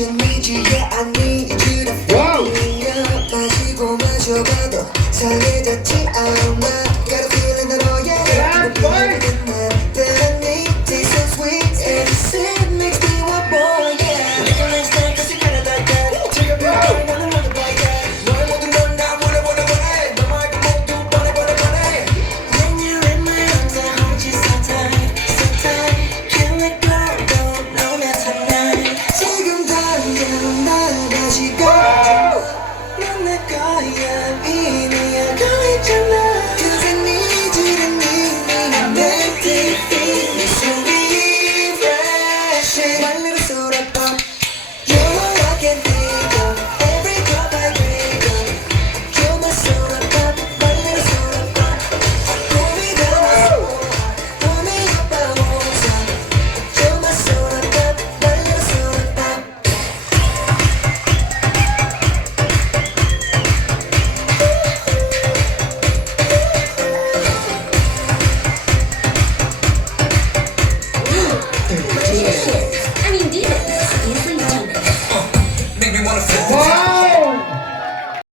to need you, yeah, I need you to fill me up. 마시고 마셔봐도 설레졌지, I'm not. Gotta feel 수레권 You were walking Yeah.